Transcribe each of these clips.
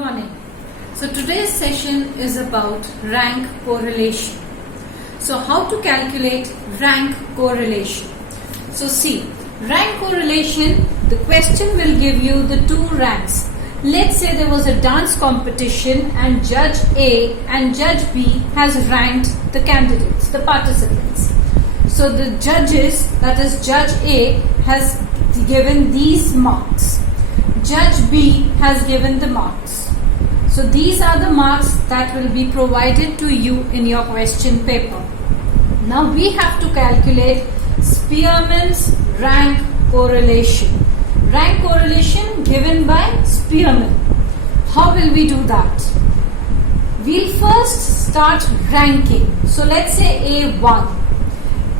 morning. So today's session is about rank correlation. So how to calculate rank correlation? So see, rank correlation, the question will give you the two ranks. Let's say there was a dance competition and Judge A and Judge B has ranked the candidates, the participants. So the judges, that is Judge A, has given these marks. Judge B has given the marks. So these are the marks that will be provided to you in your question paper. Now we have to calculate Spearman's rank correlation. Rank correlation given by Spearman. How will we do that? We'll first start ranking. So let's say A1.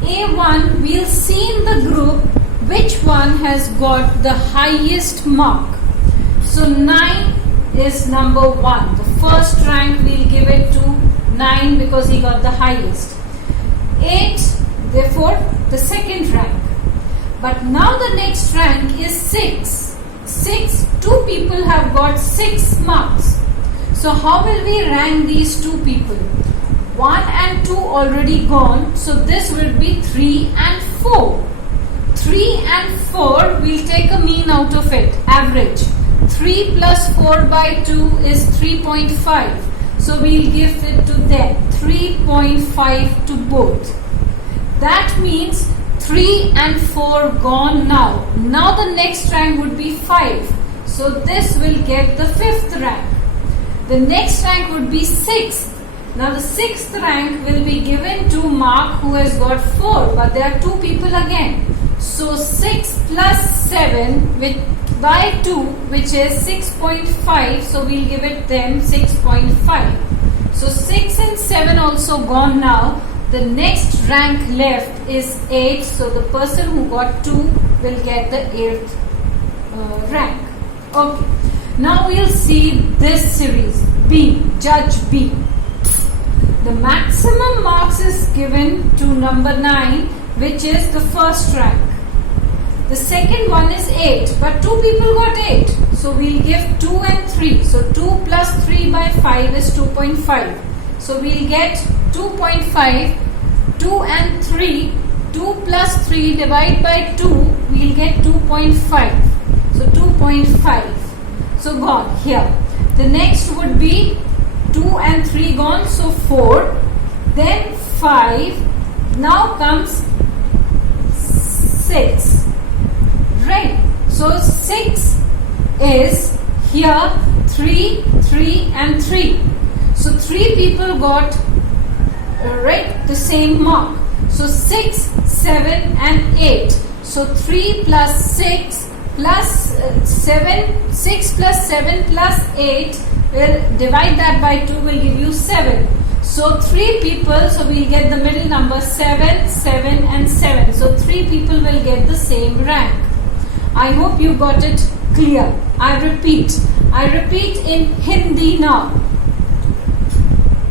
A1, we'll see in the group which one has got the highest mark. So 9 is number 1. The first rank we'll give it to 9 because he got the highest. 8, therefore the second rank. But now the next rank is 6. 6, 2 people have got 6 marks. So how will we rank these 2 people? 1 and 2 already gone, so this will be 3 and 4. 3 and 4, we'll take a mean out of it, average. 3 plus 4 by 2 is 3.5. So we'll give it to them, 3.5 to both. That means 3 and 4 gone now. Now the next rank would be 5. So this will get the 5th rank. The next rank would be 6th. Now the 6th rank will be given to Mark who has got 4. But there are 2 people again. So 6 plus 7 by 2, which is 6.5. So we'll give it them 6.5. So 6 and 7 also gone now. The next rank left is 8. So the person who got 2 will get the 8th rank. Okay. Now we'll see this series. B. Judge B. The maximum marks is given to number 9, which is the first rank. The second one is 8, but 2 people got 8. So we'll give 2 and 3. So 2 plus 3 by 5 is 2.5. So we'll get 2.5. 2 and 3. 2 plus 3 divided by 2, we'll get 2.5. So 2.5. So gone here. The next would be 2 and 3 gone, so 4. Then 5. Now comes 6. Right. So 6 is here 3, 3 and 3. So 3 people got the same mark. So 6, 7 and 8. So 3 plus 6 plus 7, 6 plus 7 plus 8. We'll divide that by 2 will give you 7. So 3 people, so we'll get the middle number 7, 7 and 7. So 3 people will get the same rank. I hope you got it clear. I repeat in Hindi now.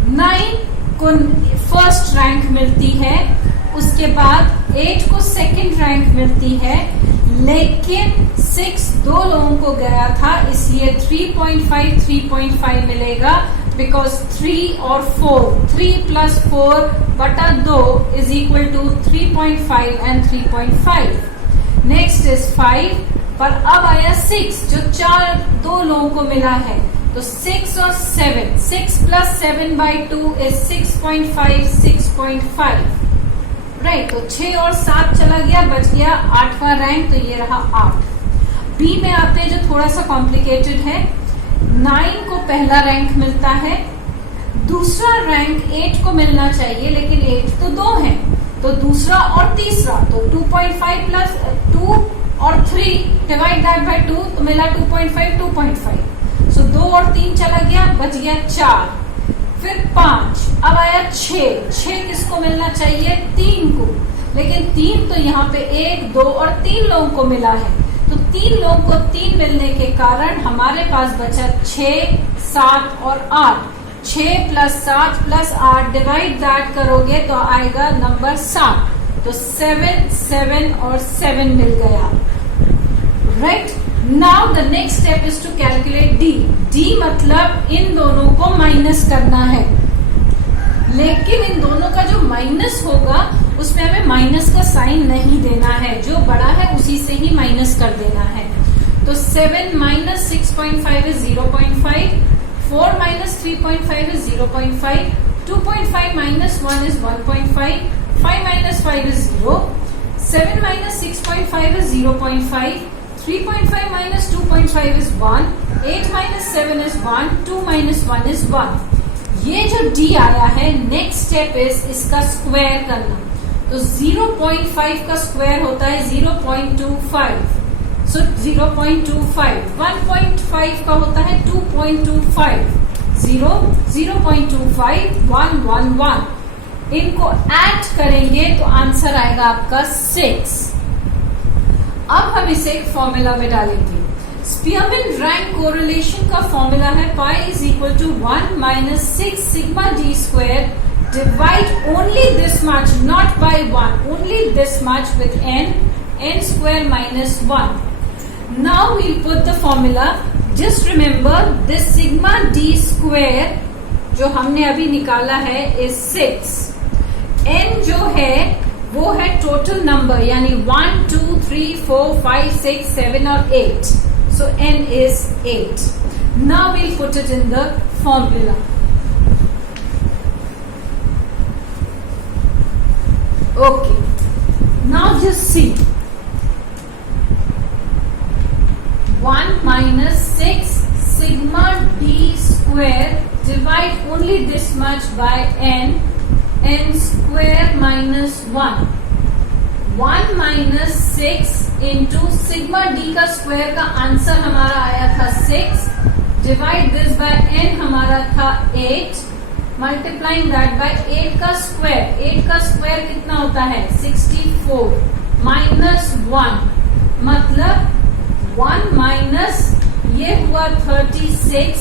9 को first rank मिलती है, उसके बाद 8 को second rank मिलती है, लेकिन 6 2 लोगों को गया था, इसलिए 3.5 मिलेगा, बिकॉज 3 और 4, 3 प्लस 4 बटा 2 is equal to 3.5 and 3.5. Next is 5, पर अब आया 6 जो 2 लोगों को मिला है, तो 6 और 7, 6 प्लस 7 बाई 2 इज 6.5, 6.5. राइट. तो 6 और 7 चला गया, बच गया 8वां रैंक, तो ये रहा 8. बी में आते हैं जो थोड़ा सा कॉम्प्लिकेटेड है. 9 को पहला रैंक मिलता है, दूसरा रैंक 8 को मिलना चाहिए, लेकिन 8 तो 2 है, तो दूसरा और तीसरा, तो 2.5 प्लस 2 और 3 डिवाइड दैट बाय 2, तो मिला 2.5, 2.5. सो 2 और 3 चला गया, बच गया 4. फिर 5, अब आया 6. 6 किसको मिलना चाहिए? 3 को, लेकिन 3 तो यहाँ पे 1, 2 और 3 लोगों को मिला है, तो 3 लोगों को 3 मिलने के कारण हमारे पास बचा 6, 7 और 8. 6 प्लस 7 प्लस 8 डिवाइड दैट करोगे तो आएगा नंबर 7. तो 7, 7 और 7 मिल गया. Right. Now the next step is to calculate D. D मतलब इन दोनों को माइनस करना है, लेकिन इन दोनों का जो माइनस होगा उसमें हमें माइनस का साइन नहीं देना है, जो बड़ा है उसी से ही माइनस कर देना है. तो 7 minus 6.5 is 0.5, 4 minus 3.5 is 0.5, 2.5 minus 1 is 1.5, 5 minus 5 is 0, 7 minus 6.5 is 0.5, 3.5 minus 2.5 is 1, 8 minus 7 is 1, 2 minus 1 is 1. ये जो D आया है, नेक्स्ट स्टेप इज इसका स्क्वायर करना. तो 0.5 का स्क्वायर होता है 0.25. सो 0.25. 1.5 का होता है 2.25. 0.25, 1, 1, 1. इनको ऐड करेंगे तो आंसर आएगा आपका 6. अब हम इसे एक फॉर्मूला में डालेंगे. स्पीयरमैन रैंक कोरिलेशन का फॉर्मूला है pi is equal to 1 minus 6 sigma D square divide only this much, not by 1, only this much with n square minus 1. Now we put the formula. Just remember this sigma D square जो हमने अभी निकाला है is 6. n जो है वो है total number, यानी 1, 2, 3, 4, 5, 6, 7 और 8. So n is 8. Now we'll put it in the formula. Okay. Now just see. 1 minus 6 sigma d square divide only this much by n square minus 1. 1 minus 6 into sigma d का square का answer हमारा आया था 6. Divide this by n हमारा था 8. Multiplying that bye 8 का square. 8 का square कितना होता है 64 माइनस 1, मतलब 1 माइनस ये हुआ 36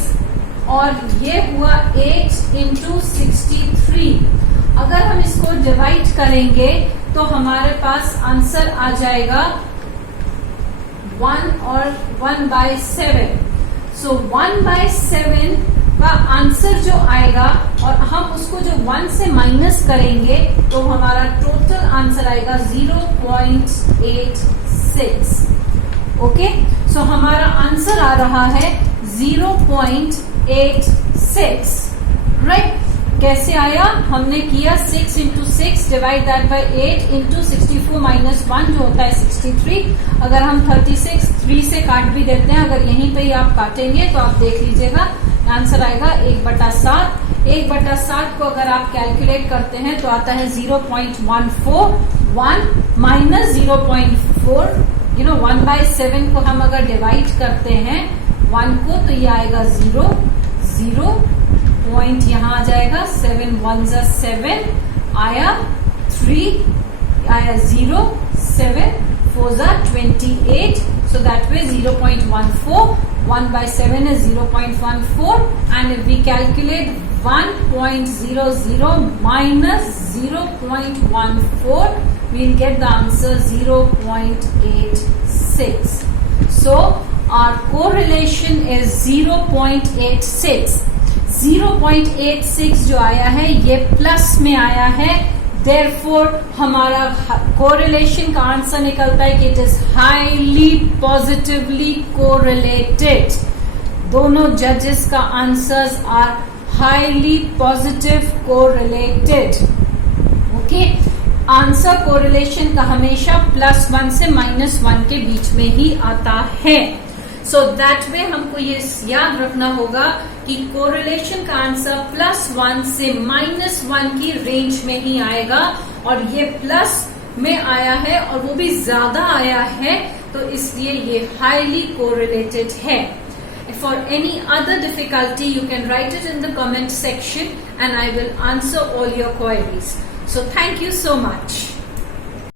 और ये हुआ 8 इंटू 63. अगर हम इसको डिवाइड करेंगे तो हमारे पास आंसर आ जाएगा 1 और 1/7. सो 1/7 का आंसर जो आएगा और हम उसको जो 1 से माइनस करेंगे तो हमारा टोटल आंसर आएगा 0.86. ओके, सो हमारा आंसर आ रहा है 0.86. राइट. कैसे आया? हमने किया 6 into 6 divide that bye 8 into 64 minus 1 जो होता है 63. अगर हम 36 3 से काट भी देते हैं, अगर यहीं पे ही आप काटेंगे तो आप देख लीजिएगा आंसर आएगा 1/7. 1/7 को अगर आप कैलकुलेट करते हैं तो आता है 0.14. 1 माइनस 0.4, 1/7 को हम अगर डिवाइड करते हैं 1 को तो ये आएगा 0 पॉइंट यहाँ आ जाएगा. 7 1 7 आया, 3 आया 0, 7 4 28. So that way 0.14. 1/7 is 0.14, and if we calculate 1.00 minus 0.14, we'll get the answer 0.86. So our correlation is 0.86. 0.86 जो आया है ये प्लस में आया है. Therefore हमारा कोरिलेशन का आंसर निकलता है कि it is highly positively correlated. दोनों जजेस का answers are highly positive correlated. Okay, answer correlation का हमेशा +1 से -1 के बीच में ही आता है. सो दैट वे हमको ये याद रखना होगा कि कोरिलेशन का आंसर +1 से -1 की रेंज में ही आएगा, और ये प्लस में आया है और वो भी ज्यादा आया है, तो इसलिए ये हाईली कोरिलेटेड है. For any other difficulty, you can write it in the comment section and I will answer all your queries. So thank you so much.